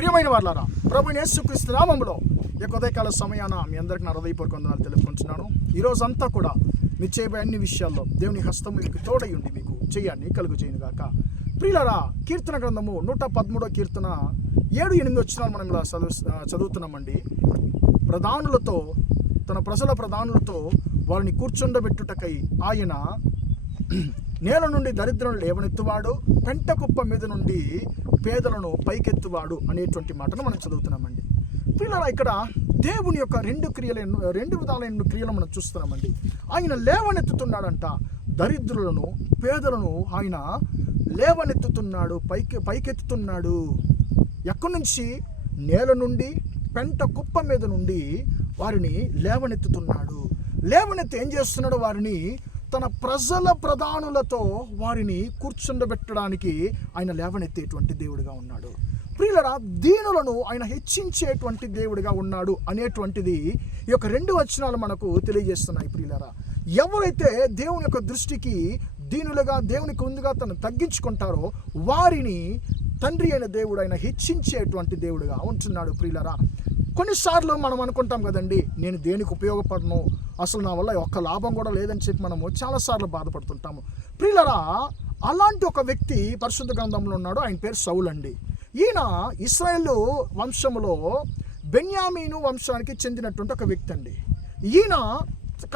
ప్రియమైన వారలారా, ప్రభువైన యేసుక్రీస్తు నామములో ఈ ఉదయకాల సమయాన మీ అందరికీ నా హృదయపూర్వక వందనాలు తెలుపుకుంటున్నాను. ఈరోజు అంతా కూడా మీరు చేయబోయే అన్ని విషయాల్లో దేవుని హస్తం మీకు తోడై ఉండి మీకు చేయాన్ని కలుగు చేయనుగాక. ప్రియులారా, కీర్తన గ్రంథము 113వ కీర్తన 7-8 వచనాలు మనం ఇలా చదువుతున్నామండి. ప్రధానులతో, తన ప్రజల ప్రధానులతో వారిని కూర్చుండబెట్టుటకై ఆయన నేల నుండి దరిద్రులను లేవనెత్తువాడు, పెంట కుప్ప మీద నుండి పేదలను పైకెత్తువాడు అనేటువంటి మాటను మనం చదువుతున్నామండి. పిల్లల ఇక్కడ దేవుని యొక్క రెండు విధాలైన క్రియలు మనం చూస్తున్నామండి. ఆయన లేవనెత్తుతున్నాడంట, దరిద్రులను పేదలను ఆయన లేవనెత్తుతున్నాడు, పైకెత్తుతున్నాడు. ఎక్కడి నుంచి? నేల నుండి, పెంట కుప్ప మీద నుండి వారిని లేవనెత్తుతున్నాడు. లేవనెత్తి ఏం చేస్తున్నాడు? వారిని తన ప్రజల ప్రధానులతో వారిని కూర్చుండబెట్టడానికి ఆయన లేవనెత్తేటువంటి దేవుడిగా ఉన్నాడు. ప్రియులరా, దీనులను ఆయన హెచ్చించేటువంటి దేవుడిగా ఉన్నాడు అనేటువంటిది ఈ యొక్క 2 వచనాలు మనకు తెలియజేస్తున్నాయి. ప్రియులరా, ఎవరైతే దేవుని యొక్క దృష్టికి దీనులుగా, దేవునికి ముందుగా తను తగ్గించుకుంటారో వారిని తండ్రి అయిన దేవుడు ఆయన హెచ్చించేటువంటి దేవుడిగా ఉంటున్నాడు. ప్రియులరా, కొన్నిసార్లు మనం అనుకుంటాం కదండి, నేను దేనికి ఉపయోగపడను, అసలు నా వల్ల ఒక్క లాభం కూడా లేదని చెప్పి మనము చాలాసార్లు బాధపడుతుంటాము. ప్రియులరా, అలాంటి ఒక వ్యక్తి పరిశుద్ధ గ్రంథంలో ఉన్నాడు. ఆయన పేరు సౌలు అండి. ఈయన ఇశ్రాయేలు వంశములో బెన్యామీను వంశానికి చెందినటువంటి ఒక వ్యక్తి అండి. ఈయన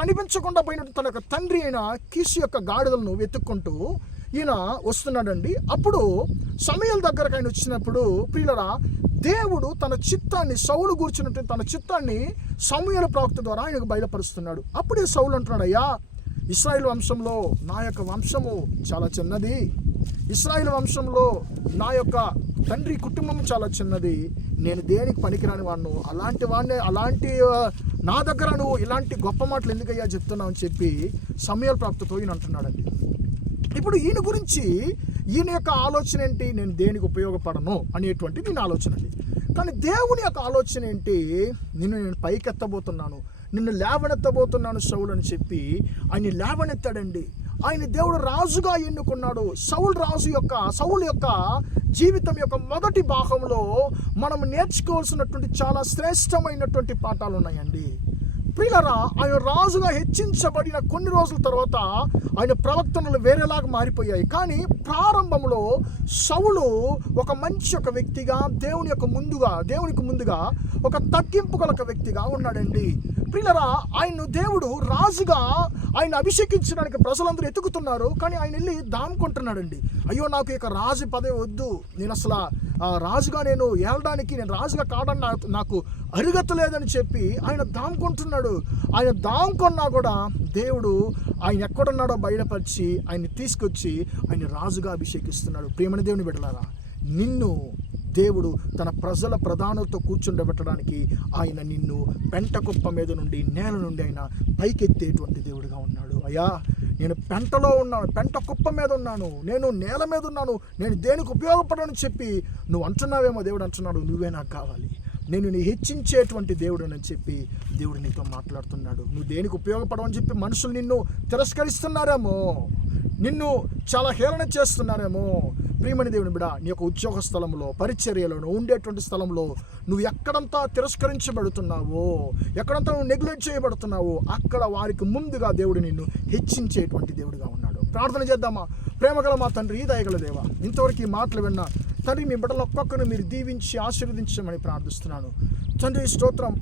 కనిపించకుండా పోయినట్టు తన యొక్క తండ్రి అయిన కీసు యొక్క గాడిదలను వెతుక్కుంటూ ఈయన వస్తున్నాడండి. అప్పుడు సమూయేలు దగ్గరకు ఆయన వచ్చినప్పుడు ప్రియులరా, దేవుడు తన చిత్తాన్ని, సౌలు కూర్చున్నట్టు తన చిత్తాన్ని సమూయేలు ప్రవక్త ద్వారా ఆయనకు బయలుపరుస్తున్నాడు. అప్పుడే సౌలు అంటున్నాడు, అయ్యా, ఇశ్రాయేలు వంశంలో నా యొక్క వంశము చాలా చిన్నది, ఇశ్రాయేలు వంశంలో నా యొక్క తండ్రి కుటుంబం చాలా చిన్నది, నేను దేనికి పనికిరాని వాడిను, అలాంటి నా దగ్గర నువ్వు ఇలాంటి గొప్ప మాటలు ఎందుకయ్యా చెప్తున్నావు అని చెప్పి సమూయేలు ప్రవక్తతో ఈయన అంటున్నాడండి. ఇప్పుడు ఈయన గురించి ఈయన యొక్క ఆలోచన ఏంటి? నేను దేనికి ఉపయోగపడను అనేటువంటిది ఈయన ఆలోచన అండి. కానీ దేవుని యొక్క ఆలోచన ఏంటి? నేను పైకెత్తబోతున్నాను, నిన్ను లేవనెత్తబోతున్నాను సౌలు అని చెప్పి ఆయన లేవనెత్తాడండి. ఆయన దేవుడు రాజుగా ఎన్నుకున్నాడు. సౌలు యొక్క జీవితం యొక్క మొదటి భాగంలో మనం నేర్చుకోవాల్సినటువంటి చాలా శ్రేష్టమైనటువంటి పాఠాలు ఉన్నాయండి. ప్రియులరా, ఆయన రాజుగా హెచ్చించబడిన కొన్ని రోజుల తర్వాత ఆయన ప్రవర్తనలు వేరేలాగా మారిపోయాయి. కానీ ప్రారంభంలో సౌలు ఒక వ్యక్తిగా దేవునికి ముందుగా ఒక తగ్గింపు గల వ్యక్తిగా ఉన్నాడండి. ప్రియులరా, ఆయన దేవుడు రాజుగా ఆయన అభిషేకించడానికి ప్రజలందరూ ఎతుకుతున్నారు. కానీ ఆయన వెళ్ళి దాముకుంటున్నాడండి. అయ్యో, నాకు ఇక రాజు పదవి వద్దు, నేను అసలు రాజుగా నేను ఏలడానికి, నేను రాజుగా కావడానికి నాకు అర్హత లేదని చెప్పి ఆయన దాముకుంటున్నాడు. ఆయన దాముకున్నా కూడా దేవుడు ఆయన ఎక్కడున్నాడో బయటపరిచి ఆయన్ని తీసుకొచ్చి ఆయన రాజుగా అభిషేకిస్తున్నాడు. ప్రియమైన దేవుని బిడ్డలారా, నిన్ను దేవుడు తన ప్రజల ప్రధానులతో కూర్చుండబెట్టడానికి ఆయన నిన్ను పెంట కుప్ప మీద నుండి, నేల నుండి ఆయన పైకెత్తేటువంటి దేవుడిగా ఉన్నాడు. అయ్యా, నేను పెంటలో ఉన్నాను, పెంట కుప్ప మీద ఉన్నాను, నేను నేల మీద ఉన్నాను, నేను దేనికి ఉపయోగపడని చెప్పి నువ్వు అంటున్నావేమో. దేవుడు అంటున్నాడు, నువ్వే నాకు కావాలి, నేను నీ హెచ్చించేటువంటి దేవుడు అని చెప్పి దేవుడు నీతో మాట్లాడుతున్నాడు. నువ్వు దేనికి ఉపయోగపడవని చెప్పి మనుషులు నిన్ను తిరస్కరిస్తున్నారేమో, నిన్ను చాలా హేళన చేస్తున్నారేమో. ప్రియమని దేవుని బిడ్డ, నీ యొక్క ఉద్యోగ స్థలంలో, పరిచర్యలో, నువ్వు ఉండేటువంటి స్థలంలో నువ్వు ఎక్కడంతా తిరస్కరించబడుతున్నావో, ఎక్కడంతా నువ్వు నెగ్లెక్ట్ చేయబడుతున్నావో, అక్కడ వారికి ముందుగా దేవుడు నిన్ను హెచ్చించేటువంటి దేవుడిగా ఉన్నాడు. ప్రార్థన చేద్దామా? ప్రేమగల మా తండ్రి, దయగల దేవ, ఇంతవరకు ఈ మాటలు విన్నా తండ్రి, మీ బిడ్డలు ఒక్కొక్కరిని మీరు దీవించి ఆశీర్వదించమని ప్రార్థిస్తున్నాను తండ్రి. స్తోత్రం.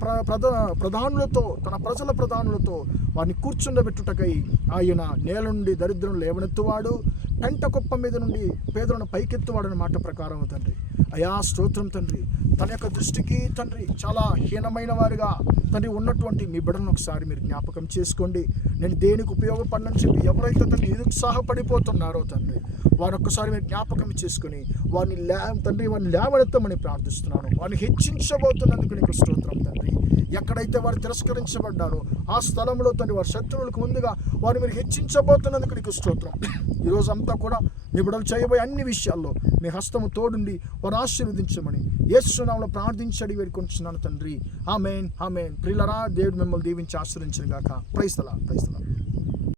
ప్రధానులతో, తన ప్రజల ప్రధానులతో వారిని కూర్చుండబెట్టుటకై ఆయన నేల నుండి దరిద్రులను లేవనెత్తువాడు, పెంట కుప్ప మీద నుండి పేదలను పైకెత్తువాడని మాట ప్రకారం తండ్రి. అయా, స్తోత్రం తండ్రి. తన యొక్క దృష్టికి తండ్రి చాలా హీనమైన వారిగా తండ్రి ఉన్నటువంటి మీ బిడ్డలను ఒకసారి మీరు జ్ఞాపకం చేసుకోండి. నేను దేనికి ఉపయోగపడనని చెప్పి ఎవరైతే తండ్రి నిరుత్సాహపడిపోతున్నారో తండ్రి, వారిని ఒక్కసారి మీరు జ్ఞాపకం చేసుకుని వారిని లేవనెత్తమని ప్రార్థిస్తున్నాను. వారిని హెచ్చించబోతున్నందుకు నీకు స్తోత్రం తండ్రి. ఎక్కడైతే వారు తిరస్కరించబడ్డారో ఆ స్థలంలో తండ్రి వారి శత్రువులకు ముందుగా వారు మీరు హెచ్చించబోతున్నందుకు నీకు స్తోత్రం. ఈరోజు అంతా కూడా మీ బిడ్డలు చేయబోయే అన్ని విషయాల్లో మీ హస్తము తోడుండి వారు ఆశీర్వదించమని యేసు నామములో ప్రార్థించి వేడుకుంటున్నాను తండ్రి. ఆమేన్, ఆమేన్. ప్రియులారా, దేవుడు మిమ్మల్ని దీవించి ఆశీర్వదించును గాక. Praise the lord.